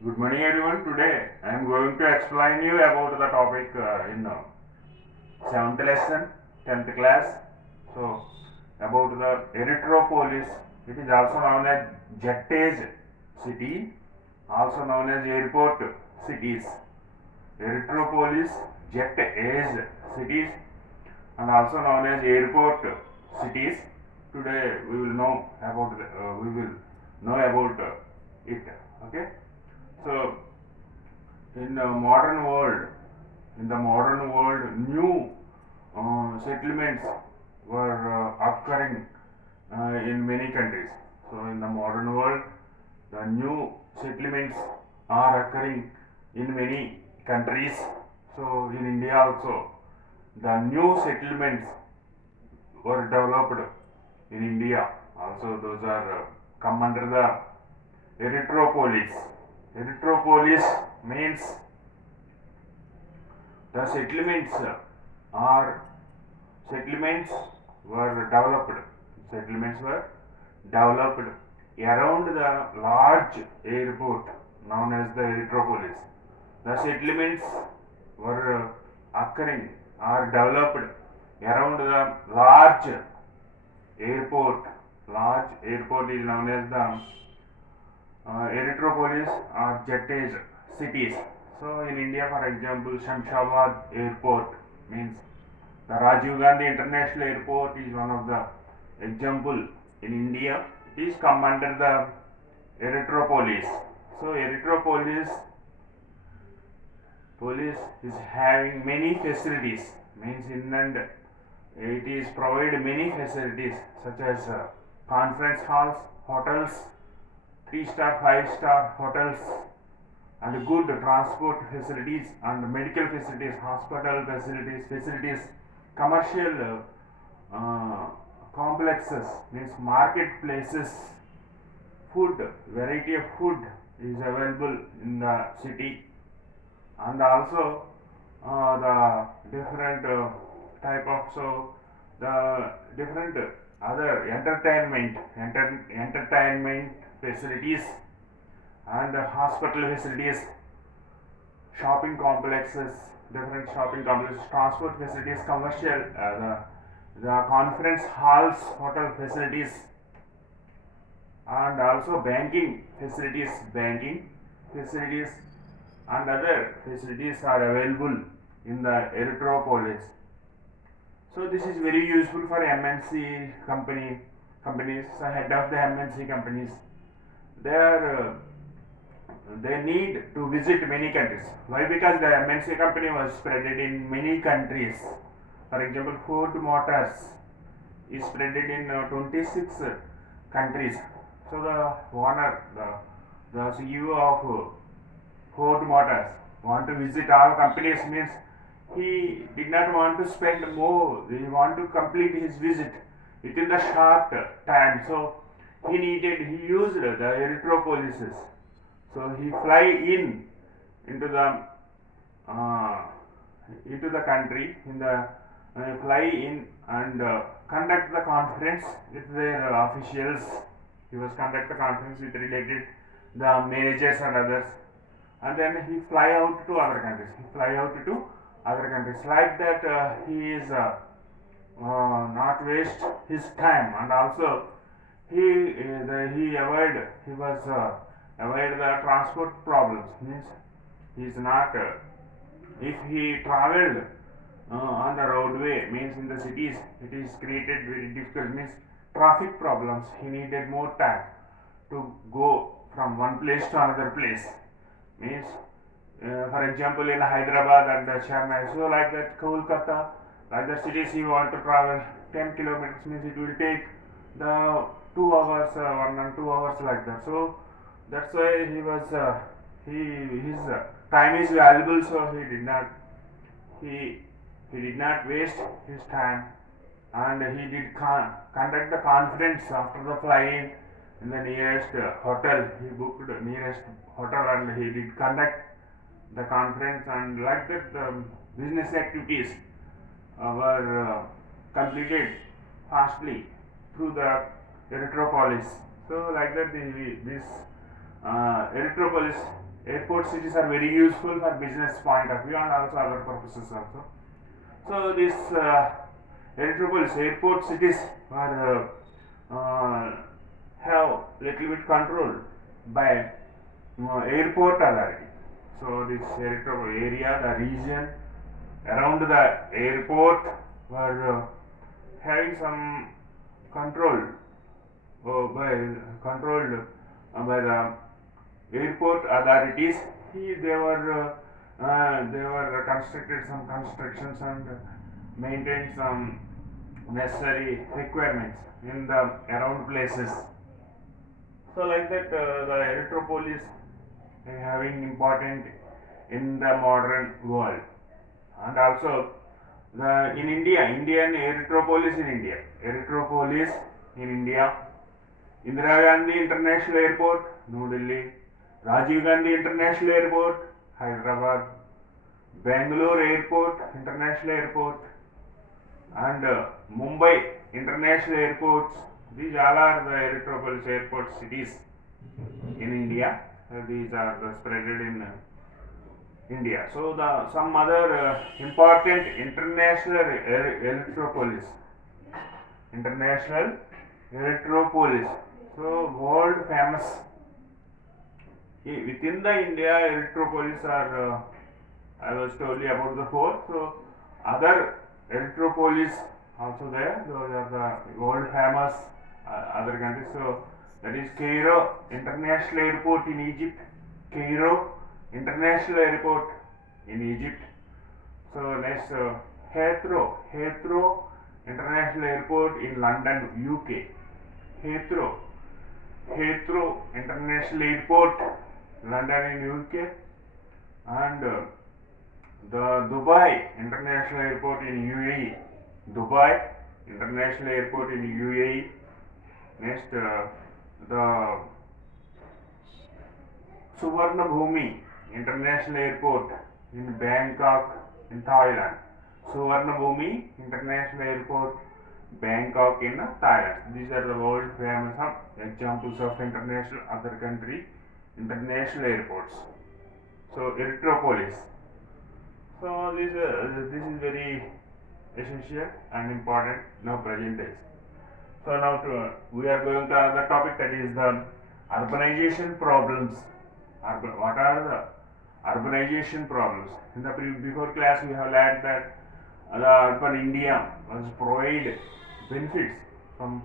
Good morning everyone. Today I am going to explain you about the topic in 7th lesson, 10th class. So about the Erythropolis. It is also known as jet age city, also known as airport cities. Erythropolis, jet age cities, and also known as airport cities. Today we will know about it. Okay. So in the modern world, new settlements were occurring in many countries. So in the modern world, the new settlements are occurring in many countries. So in India also, the new settlements were developed in India. Also, those are come under the Erythropolis. Erythropolis means the are settlements were developed. Settlements were developed around the large airport known as the Erythropolis. The settlements were occurring or developed around the airport. Large airport is known as the Erythropolis or jettage cities. So in India, for example, Shamshabad Airport means the Rajiv Gandhi International Airport is one of the example in India. It is come under the Erythropolis. So Erythropolis police is having many facilities. Means in and it is provide many facilities such as conference halls, hotels, 3-star, 5-star hotels, and good transport facilities and medical facilities, hospital facilities, commercial complexes means marketplaces, food, variety of food is available in the city, and also the different type of the different other entertainment facilities and hospital facilities, shopping complexes, different shopping complexes, transport facilities, commercial, the conference halls, hotel facilities, and also banking facilities, and other facilities are available in the Erythropolis. So this is very useful for companies, head of the MNC companies. They are they need to visit many countries. Why? Because the MNC company was spread in many countries. For example, Ford Motors is spread in 26 countries. So the owner, the CEO of Ford Motors want to visit all companies means he did not want to spend more. He want to complete his visit within the short time. So he used the Erythropolises. So he fly into the uh, country in the fly in and conduct the conference with their officials. He was conduct the conference with related the managers and others, and then he fly out to other countries. Like that, he is not waste his time, and also he avoid the transport problems. Means he is not if he traveled on the roadway, means in the cities it is created very difficult, means traffic problems. He needed more time to go from one place to another place, means for example in Hyderabad and Chennai, so like that Kolkata, like the cities he want to travel 10 kilometers, means it will take the 2 hours, 1 and 2 hours like that. So that's why his time is valuable, so he he did not waste his time, and he did conduct the conference after the flying in the nearest hotel. He booked the nearest hotel and he did conduct the conference, and like that the business activities were completed fastly through the Erythropolis. So like that this Erythropolis Airport cities are very useful for business point of view and also other purposes also. So this Erythropolis airport cities are have little bit controlled by airport authority. So this Erythropolis area, the region around the airport were having some control controlled by the airport authorities. They were constructed some constructions and maintained some necessary requirements in the around places. So like that, the Erythropolis having important in the modern world, and also the in India, Indian Erythropolis in India, Erythropolis in India, Indira Gandhi International Airport, New Delhi, Rajiv Gandhi International Airport, Hyderabad, Bangalore Airport, International Airport, and Mumbai International Airports. These all are the Erythropolis airport cities in India. These are spreaded in India. So the some other important international Erythropolis, international Erythropolis. So world famous. Within the India, Erythropolis are I was told you about the four. So other Erythropolis also there. Those are the world famous other countries. So that is Cairo International Airport in Egypt. Cairo International Airport in Egypt. So next Heathrow International Airport in London, UK. Heathrow International Airport, London in UK, and the Dubai International Airport in UAE. Dubai International Airport in UAE. Next, the Suvarnabhumi International Airport in Bangkok in Thailand. Suvarnabhumi International Airport, Bangkok in Thailand. These are the world famous examples of international other country international airports. So Erythropolis. So this is very essential and important now present days. So now we are going to another topic, that is the urbanization problems. What are the urbanization problems? In the before class we have learned that the urban India was provide benefits, some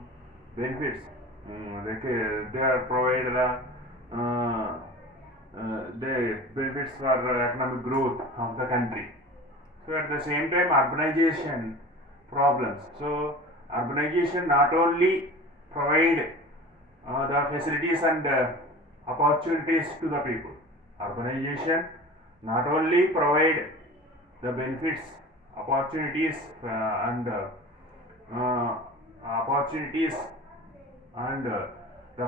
benefits. They are provide the benefits for economic growth of the country. So at the same time, urbanization problems. So urbanization not only provide the facilities and opportunities to the people. Urbanization not only provide the benefits, opportunities and opportunities and the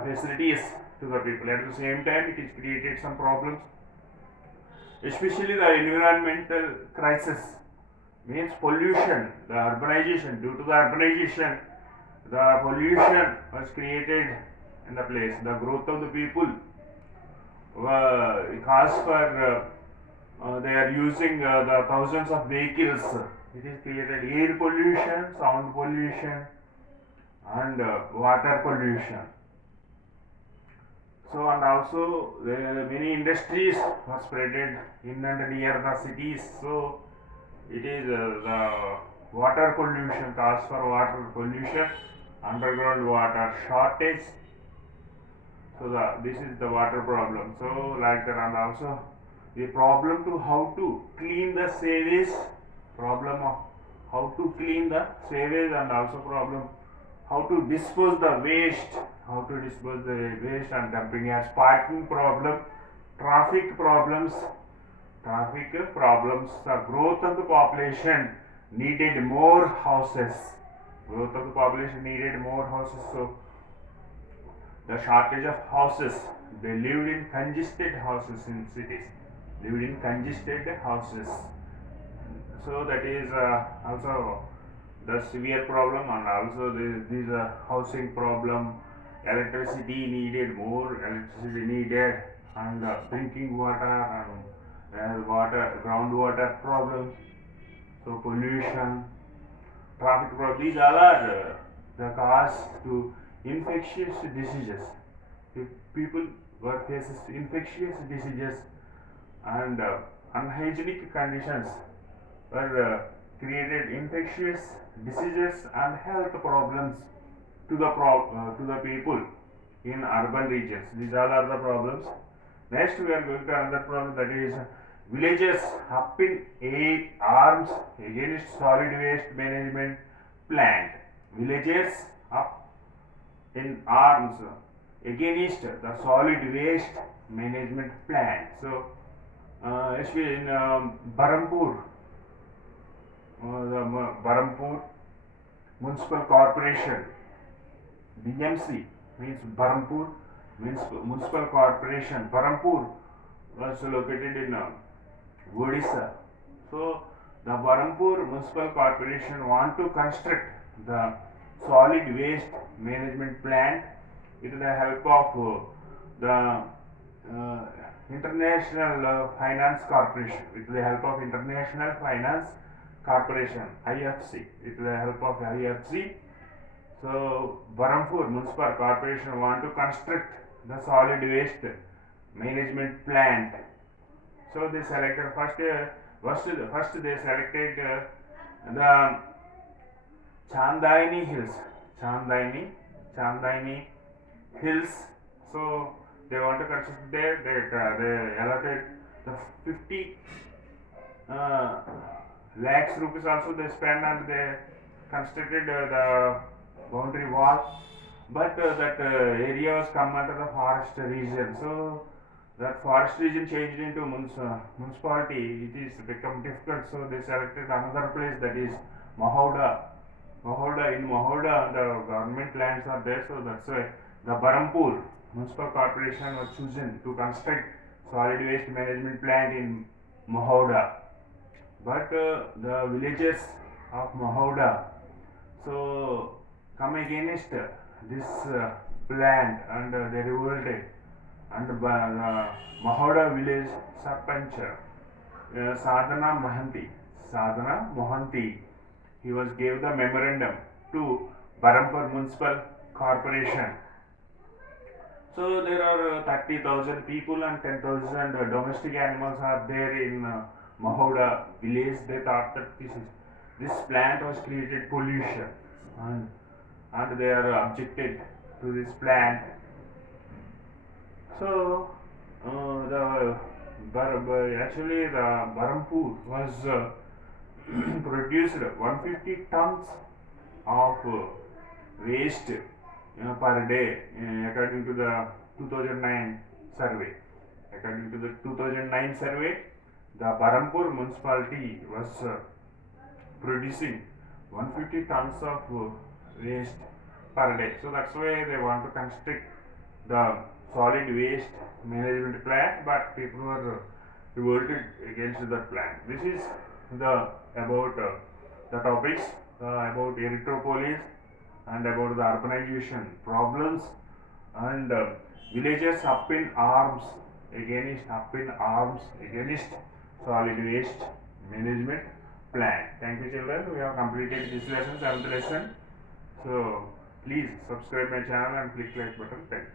facilities to the people. At the same time, it has created some problems, especially the environmental crisis, means pollution. The urbanization, due to the urbanization, the pollution was created in the place. The growth of the people cause for they are using the thousands of vehicles. It is created air pollution, sound pollution, and water pollution. So and also many industries are spreaded in and near the cities. So it is the water pollution, cause for water pollution, underground water shortage. So this is the water problem. So like that, and also the problem to how to clean the sewage, problem of how to clean the sewage, and also problem how to dispose the waste, and dumping as parking problem, traffic problems, the growth of the population needed more houses, so the shortage of houses, they lived in congested houses in cities, so that is also the severe problem, and also this housing problem. Electricity needed, and drinking water and water, groundwater problems, so pollution, traffic problems. These all are the cause to infectious diseases. If people were faces infectious diseases and unhygienic conditions were created infectious diseases and health problems to the people in urban regions. These all are the problems. Next, we are going to another problem, that is villages up in arms against solid waste management plant. Villages up in arms against the solid waste management plant. So, especially in Barampur, the Barampur Municipal Corporation, BMC means Barampur Municipal Corporation. Barampur was located in Odisha. So the Barampur Municipal Corporation want to construct the solid waste management plant with the help of the International Finance Corporation, with the help of International Finance Corporation, IFC, with the help of IFC. So Barampur Municipal Corporation want to construct the solid waste management plant. So they selected first they selected the Chandayani Hills. Chandayani Hills. So they want to construct there. They allotted the 50 lakhs rupees also they spent, and they constructed the boundary wall. But that area was come under the forest region. So that forest region changed into municipality. It is become difficult. So they selected another place, that is Mahoda. In Mahoda, the government lands are there. So that's why the Barampur Municipal Corporation was chosen to construct solid waste management plant in Mahoda. But the villages of Mahoda so come against this plant, and they revolted, and the Mahoda village Sarpanch Sadhana Mohanty, he was gave the memorandum to Barampur Municipal Corporation. So there are 30,000 people and 10,000 domestic animals are there in Mahoda village. They thought that this plant was created pollution, and they are objected to this plant. So actually the Barampur was produced 150 tons of waste per day according to the 2009 survey. According to the 2009 survey, the Barampur municipality was producing 150 tons of waste per day. So that's why they want to construct the solid waste management plant, but people were revolted against that plant. This is the about the topics about Erythropolis and about the urbanization problems and villages up in arms against solid waste management plan. Thank you, children. We have completed this lesson, 7th lesson. So please subscribe my channel and click like button. Thank you.